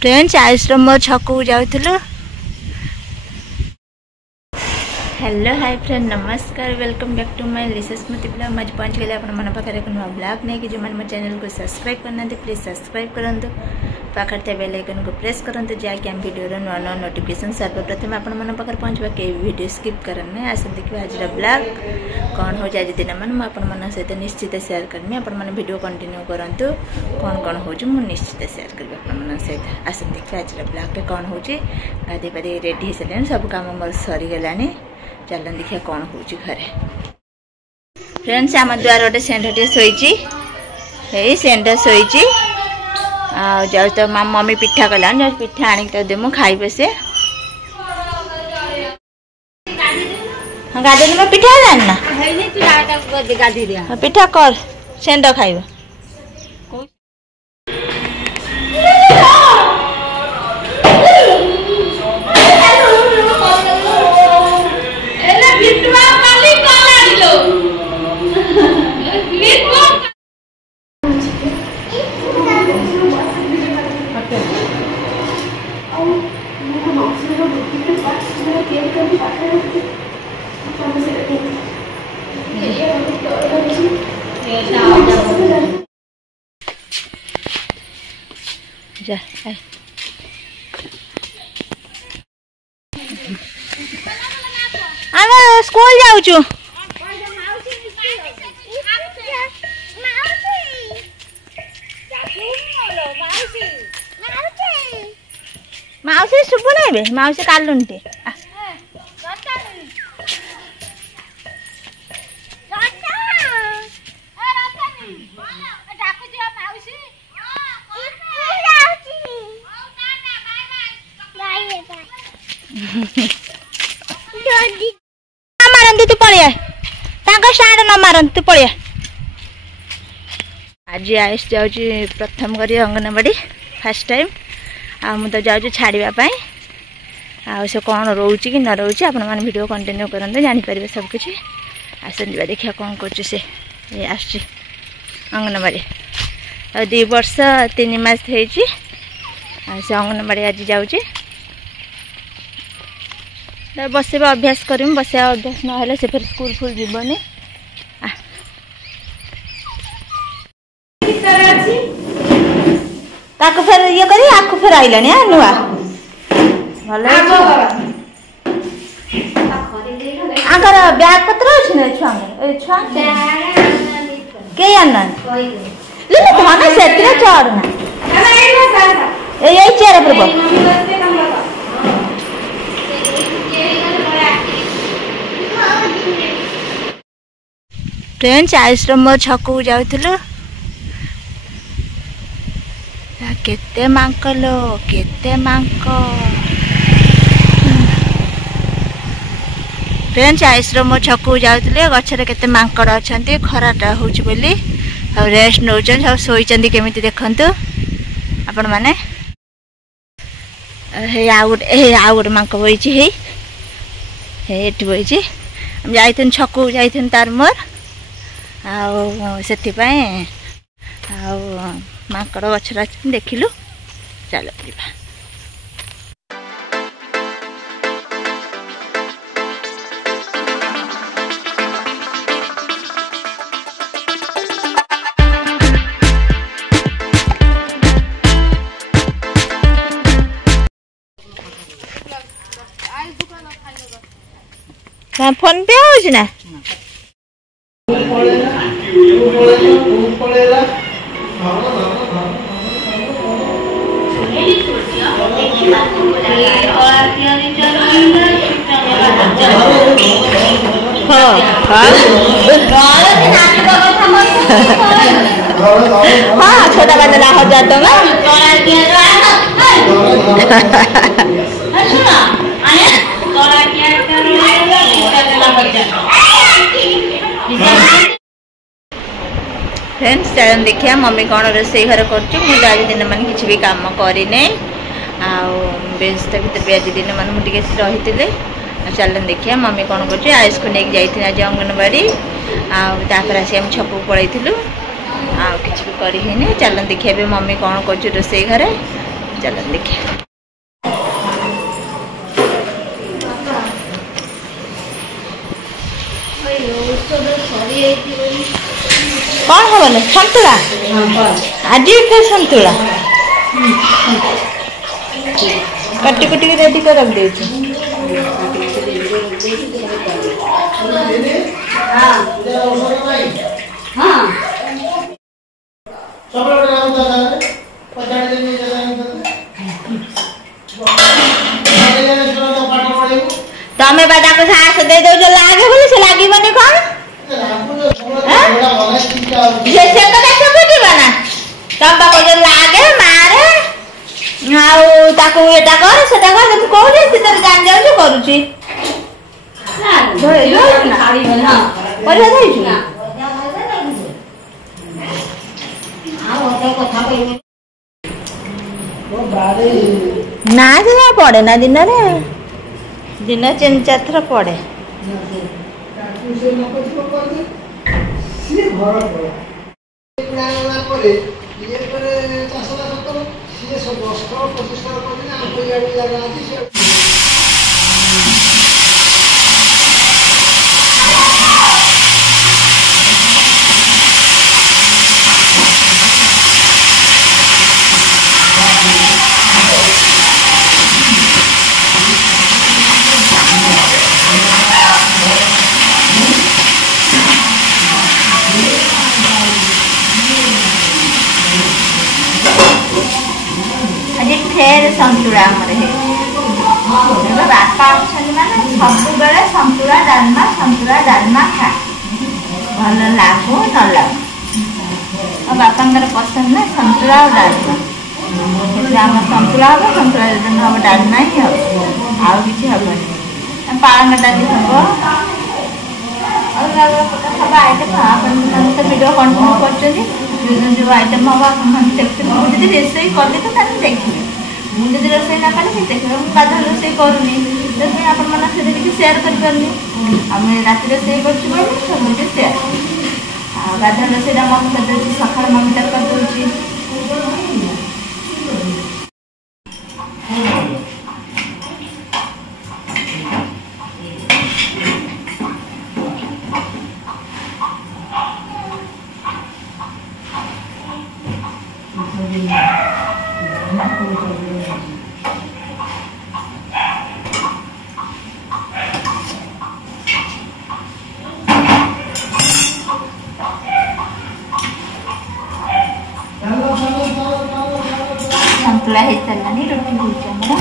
Friends आश्रम छक जाऊँ। हेलो हाय फ्रेंड नमस्कार welcome back to my Lisa Smriti blog. आज पहुँच गए अपन मन पाखे एक नुआ ब्लॉग नहीं कि जो मैंने मो चैनल को सब्सक्राइब करना प्लीज सब्सक्राइब करूँ। पाखे बेल आइकन को प्रेस करूँ जहाँकि आम वीडियो नुआ नुआ नोटिफिकेशन सर्वप्रथम आपण मन पाखे पहुँचवा के वीडियो स्किप करना आस देखिए आज ब्लॉग कौन हो आज दिन मान मुझे सहित निश्चित शेयर करमी आपण मैंने वीडियो कंटिन्यू करूँ कौन कौन हो निश्चित शेयर करी आपण सहित आस देखिए आज ब्लॉग कौन हो गाधे पाधे रेडी हो सारे सब कम मोर सरीगला। चलन देखिए कौन हो घरे। फ्रेंड्स आम द्वार गोटे सेंढटे शोची सेंढ शोची जाऊ तो मम्मी पिठा कला पिठा आनी तो देमु खाइबे से गाधे में पिठा ना पिठा कर सेंढ खाइब जा आम स्कूल जाऊँ माउसी शुभु नहीं माउसी कालुंटे मारती तू पलिया स्टार्ट न मारती तू पलिया। आज आयुष जाऊँ प्रथम करी अंगनवाड़ी फर्स्ट टाइम आ तो जाऊँ छाड़ापी आ से कौन रोच कि न रोच आप वीडियो कंटिन्यू करते जानीपर सबकि आसन जा देखिए कौन कर से अंगनवाड़ी 2 वर्ष 3 मास से अंगनवाड़ी आज जाऊँ बसवा अभ्यास करमी बसवा अभ्यास ना से फिर स्कूल फुल जीवनी फिर ये करी आखु फिर आइलानी नुआ भल आकर बैग पत्र अच्छे ना छुआ के आना धन से चढ़ना यही चेयर पर फ्रेंड्स आश्रम छक जाऊँ केते मांकलो केते मांक फ्रेंड्स आश्रम छक जाऊँ गचर केते मांकड़ अच्छा खराटा हो रेस्ट नौ सब शोचंदी केमी देखु आपण मैंने आउ गोटे मांक बही बही जाइथन छक जाइथन तार मोर से माकड़ गचर देखिलु चल फोन पे हो ना हाँ छोटा बंदना हो जाता ना फ्रेंड्स चलन देखिए मम्मी कौन रोसे घर कर दिन मान किसी भी कम करने व्यस्त भर भी आज दिन मान मुझे रही चलन देखिए मम्मी कौन कर आयुष को लेकिन जाइए आज अंगनवाड़ी आम छक पलू ଆଉ କିଛି ବି କରି ହେଇନି। ଚାଲନ୍ତୁ ଦେଖିବା ଏବେ ମମ୍ମି କ'ଣ କରୁଛି ରୋଷେଇ ଘରେ। ଚାଲନ୍ତୁ ଦେଖିବା। କ'ଣ ହବ ନା ସନ୍ତୁଳା ଆଜି ଫେର ସନ୍ତୁଳା କାଟି କୁଟିକି ରେଡି କରି ରଖିଦେଇଛୁ। तमें बाजा को साहस दे दो जो लागे बोले से लागी बने कौन ये से तो कैसे बुझी बना तम बाको जो लागे मारे आउ ताको एटा कर सेटा कर तुम को जे सितर जान जाउ जो करूची ना धोयो ना साड़ी बना परिया जाइछु ना आ ओते कथा कइबे ओ बारे ना जे पड़े ना दिन रे दिन 3-4 थर पड़े फेर संतुला बापा माने सब बेले संतुला डालमा खा भल लागू न लागू बापा पसंद ना संतुला और डालमा संतुला हम संतुला हम डालमा ही हम आउ कि हेनी पालंग डाली हम सब आइटम तो वीडियो कंटिन्यू कर जो आइटम हम देखते रोषे कले तो देखिए मुझे रोषे ना कले देखिए बाधा रोषे करूनी तो आपण मैंने सेयार करें आम रात रोषे कर सेयार बाधा रोषेटा मम्मी कर दूसरी सका मम्मी तर कर दूसरी संतुला हो सारे रोटी हो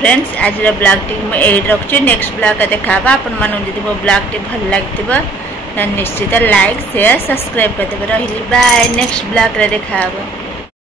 फ्रेंड्स आज ब्लॉग टी मुझे रखुच्छी नेक्स्ट ब्लॉग देखा आपण मानू मो ब्लॉग टी भल लगे निश्चित लाइक शेयर सब्सक्राइब करदे रही बाय नेक्स्ट ब्लॉग रे देखा।